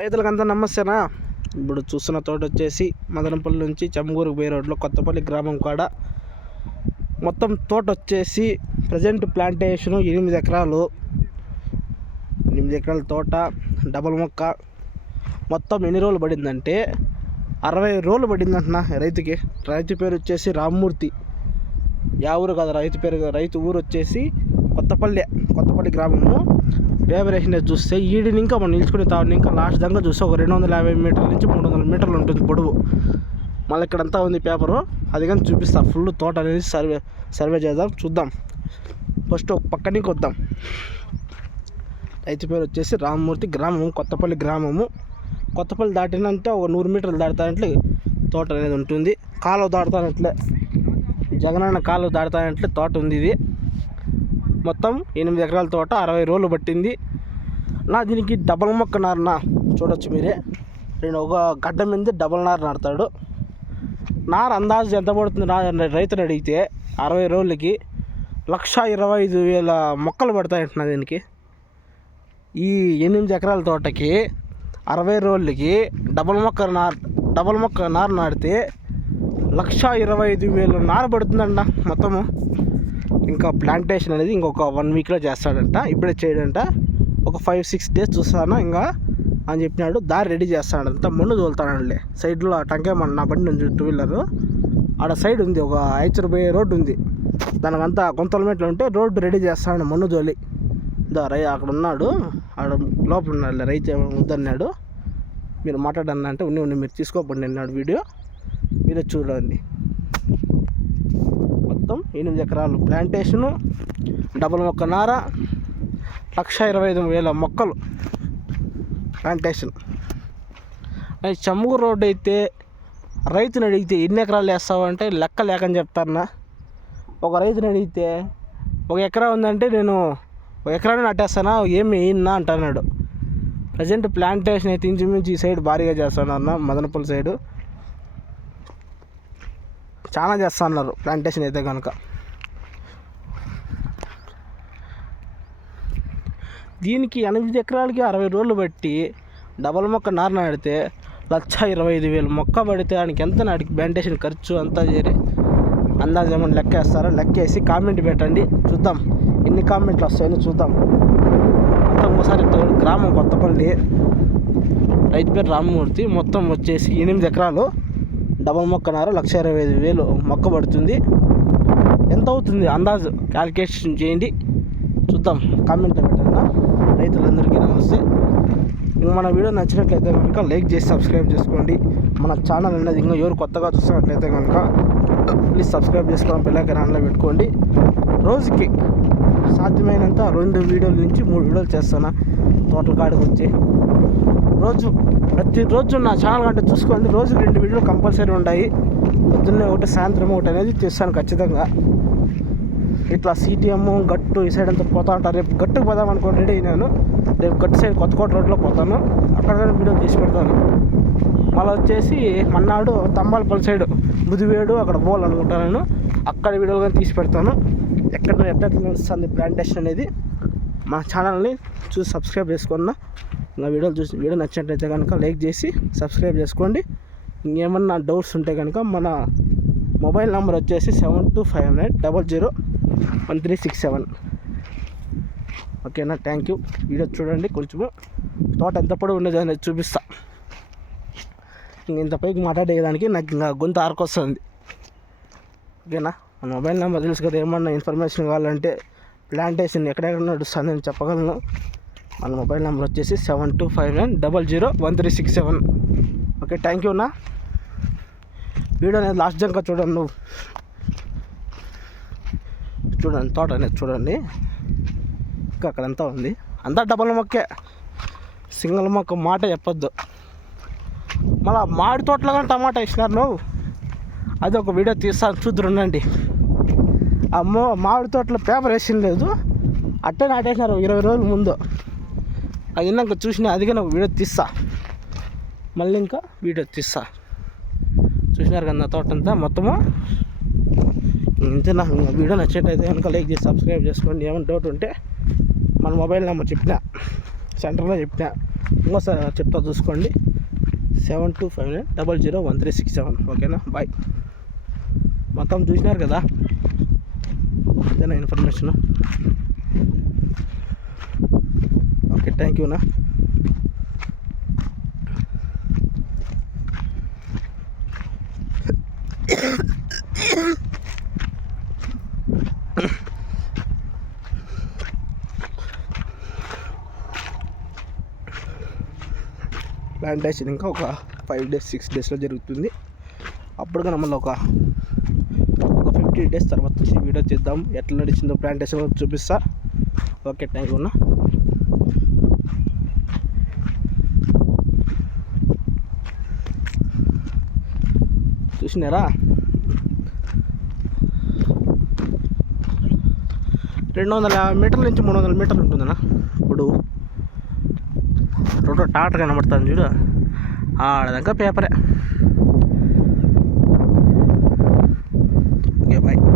రైతులకంతా నమస్తేనా. ఇప్పుడు చూస్తున్న తోట వచ్చేసి మదనపల్లి నుంచి చంగూరుకు పోయే రోడ్లో కొత్తపల్లి గ్రామం కాడ మొత్తం తోట వచ్చేసి ప్రజెంట్ ప్లాంటేషను 8 ఎకరాలు. 8 ఎకరాల తోట డబల్ మొక్క. మొత్తం ఎన్ని రోజులు పడిందంటే 60 రోజులు పడిందంటున్నా రైతుకి. రైతు పేరు వచ్చేసి రామ్మూర్తి. యా ఊరు కదా రైతు పేరు, రైతు ఊరు వచ్చేసి కొత్తపల్లి గ్రామము. పేపర్ వేసిన చూస్తే ఈడిని ఇంకా మనం నిలుచుకునే తాడిని ఇంకా లాస్ట్ దాకా చూస్తే ఒక 250 మీటర్ల నుంచి 300 మీటర్లు ఉంటుంది పొడవు. మళ్ళీ ఇక్కడంతా ఉంది పేపరు, అది కానీ చూపిస్తా. ఫుల్ తోట అనేది సర్వే చేద్దాం, చూద్దాం. ఫస్ట్ ఒక పక్కనికి వద్దాం. రైతు పేరు వచ్చేసి రామ్మూర్తి. గ్రామము కొత్తపల్లి గ్రామము. కొత్తపల్లి దాటినంటే ఒక 100 మీటర్లు దాటుతానంటే తోట అనేది ఉంటుంది. కాలువ దాటుతానట్లే జగనన్న కాలువ దాటుతానట్లే తోట ఉంది. ఇది మొత్తం 8 ఎకరాల తోట 60 రోజులు పట్టింది నా. దీనికి డబల్ మొక్క నారునా చూడొచ్చు మీరే. నేను ఒక గడ్డ మీద డబల్ నారు నాటుతాడు. నారు అందాజు ఎంత పడుతుంది రైతుని అడిగితే 60 రోజులకి 1,25,000 మొక్కలు పడతాయంటున్నా దీనికి. ఈ 8 ఎకరాల తోటకి 60 రోజులకి డబల్ మొక్క నారు నాటితే 1,25,000 నారు పడుతుందంట మొత్తము. ఇంకా ప్లాంటేషన్ అనేది ఇంకొక 1 వీక్లో చేస్తాడంట. ఇప్పుడే చేయడంట. ఒక 5-6 డేస్ చూస్తాను ఇంకా అని చెప్పినాడు. దారి రెడీ చేస్తాడంట. మన్ను తోలుతానండి సైడ్లో. టంకే నా బండి ఉంది 2 వీలరు. ఆడ సైడ్ ఉంది ఒక ఐచర్ పోయే రోడ్డు ఉంది. దానికంతా కొంతల మీటర్లు ఉంటే రోడ్డు రెడీ చేస్తాడు మన్ను తోలి. అక్కడ ఉన్నాడు, ఆడ లోపల ఉన్నాడు. రైతు వద్దన్నాడు. మీరు మాట్లాడన్నా అంటే ఉన్ని మీరు తీసుకోకండి అన్నాడు. వీడియో మీరే చూడండి. మొత్తం 8 ఎకరాలు ప్లాంటేషను, డబల్ మొక్క నార, 1,25,000 మొక్కలు ప్లాంటేషన్. అది చంగూరు రోడ్డు అయితే రైతుని అడిగితే ఎన్ని ఎకరాలు వేస్తావు అంటే లెక్క లేకని చెప్తారన్నా. ఒక రైతుని అడిగితే 1 ఎకరా ఉందంటే నేను 1 ఎకరాన్ని నాటేస్తానా ఏమి వేయన్నా అంటున్నాడు. ప్రజెంట్ ప్లాంటేషన్ అయితే ఇంచుమించి ఈ సైడ్ భారీగా చేస్తాను అన్న. మదనపల్లి సైడు చాలా చేస్తా అన్నారు ప్లాంటేషన్ అయితే కనుక. దీనికి 8 ఎకరాలకి 60 రోజులు బట్టి డబల్ మొక్క నారు నాటితే 1,25,000 మొక్క పడితే దానికి ఎంత నాటికి ప్లాంటేషన్ ఖర్చు అంతా చేరి అందాజు ఏమన్నా లెక్క వేస్తారా? లెక్క వేసి కామెంట్ పెట్టండి, చూద్దాం ఎన్ని కామెంట్లు వస్తాయని చూద్దాం. మొత్తం ఒకసారి గ్రామం కొత్తపల్లి. రైతు పేరు రామ్మూర్తి. మొత్తం వచ్చేసి 8 ఎకరాలు డబల్ మొక్క నార 1,25,000 మొక్క పడుతుంది. ఎంత అవుతుంది అందాజు క్యాలిక్యులేషన్ చేయండి, చూద్దాం. కామెంట్లో పెట్టండి. రైతులందరికీ నమస్తే. ఇంకా మన వీడియో నచ్చినట్లయితే కనుక లైక్ చేసి సబ్స్క్రైబ్ చేసుకోండి. మన ఛానల్ అనేది ఇంకా ఎవరు కొత్తగా చూస్తున్నట్లయితే కనుక ప్లీజ్ సబ్స్క్రైబ్ చేసుకోవడం, బెల్ ఐకాన్ ఆన్లో పెట్టుకోండి. రోజుకి సాధ్యమైనంత 2 వీడియోల నుంచి 3 వీడియోలు చేస్తాను తోటల కాడికి వచ్చి. ప్రతిరోజు నా ఛానల్ కంటే చూసుకోండి. రోజుకి 2 వీడియోలు కంపల్సరీ ఉంటాయి. పొద్దున్నే ఒకటి, సాయంత్రం ఒకటి అనేది చేస్తాను ఖచ్చితంగా. ఇట్లా సిటిఎం గట్టు ఈ సైడ్ అంతా పోతా ఉంటాను. రేపు గట్టుకు పోదాం అనుకోండి రెడీ అయినాను. రేపు గట్టు సైడ్ కొత్తకోట రోడ్లో పోతాను. అక్కడ వీడియో తీసి పెడతాను. మళ్ళీ వచ్చేసి మన్నాడు తంబాలపల్లి సైడ్ బుదివేడు అక్కడ పోవాలనుకుంటాను నేను. అక్కడ వీడియోలు కానీ తీసి పెడతాను. ఎట్లా నడుస్తుంది ప్లాంటేషన్ అనేది. మా ఛానల్ని చూసి సబ్స్క్రైబ్ చేసుకున్నా. నా వీడియో నచ్చినట్లయితే కనుక లైక్ చేసి సబ్స్క్రైబ్ చేసుకోండి. ఇంకేమన్నా డౌట్స్ ఉంటే కనుక మన మొబైల్ నెంబర్ వచ్చేసి 7259001367. ఓకేనా? Thank you. వీడియో చూడండి. కొంచెము తోట ఎంత పొడవు ఉండేది అనేది చూపిస్తా. ఇంత పైకి మాట్లాడేదానికి నాకు ఇంకా గొంతు ఆరుకొస్తుంది. ఓకేనా? మన మొబైల్ నెంబర్ తెలుసు కదా. ఏమన్నా ఇన్ఫర్మేషన్ కావాలంటే ప్లాంటేషన్ ఎక్కడెక్కడ నడుస్తుంది అని చెప్పగలను. మన మొబైల్ నెంబర్ వచ్చేసి 7259001367. Okay, thank you. వీడియో అనేది లాస్ట్ దాకా చూడండి. చూడండి తోట అనేది చూడండి. ఇంకా అక్కడంతా ఉంది, అంతా డబల్ మొక్కే, సింగిల్ మొక్క మాట చెప్పొద్దు. మళ్ళీ మామిడి తోటలో కానీ టమాటా వేసినారు నువ్వు, అది ఒక వీడియో తీస్తాను చూద్దురుండండి. అమ్మో, మామిడి తోటలో పేపర్ వేసిన లేదు, అట్టే నాటేసినారు 20 రోజుల ముందు. అది విన్నాక చూసిన అదిగా ఒక వీడియో తీస్తా. మళ్ళీ ఇంకా వీడియో తీస్తా. చూసినారు కదా నా తోట అంతా మొత్తము. ఇంతేనా? వీడియో నచ్చేటైతే కనుక లైక్ చేసి సబ్స్క్రైబ్ చేసుకోండి. ఏమైనా డౌట్ ఉంటే మన మొబైల్ నెంబర్ చెప్పిన సెంటర్లో చెప్పిన ఇంకోసారి చెప్తా చూసుకోండి. 7259001367. ఓకేనా, బాయ్. మొత్తం చూసినారు కదా, అదేనా ఇన్ఫర్మేషన్. ఓకే, థ్యాంక్ యూనా. ప్లాంటేషన్ ఇంకా ఒక 5 days 6 daysలో జరుగుతుంది. అప్పుడు కానీ మళ్ళీ ఒక 50 days తర్వాత వీడియో తీద్దాం, ఎట్లా నడిచిందో ప్లాంటేషన్ చూపిస్తా. ఓకే, థ్యాంక్ యూ అన్న. చూసినారా, 250 మీటర్ల నుంచి 300 మీటర్లు ఉంటుందన్నా. ఇప్పుడు రోడ్డు టాటర్ కనబడుతుంది చూడు, ఆడదాకా పేపరే.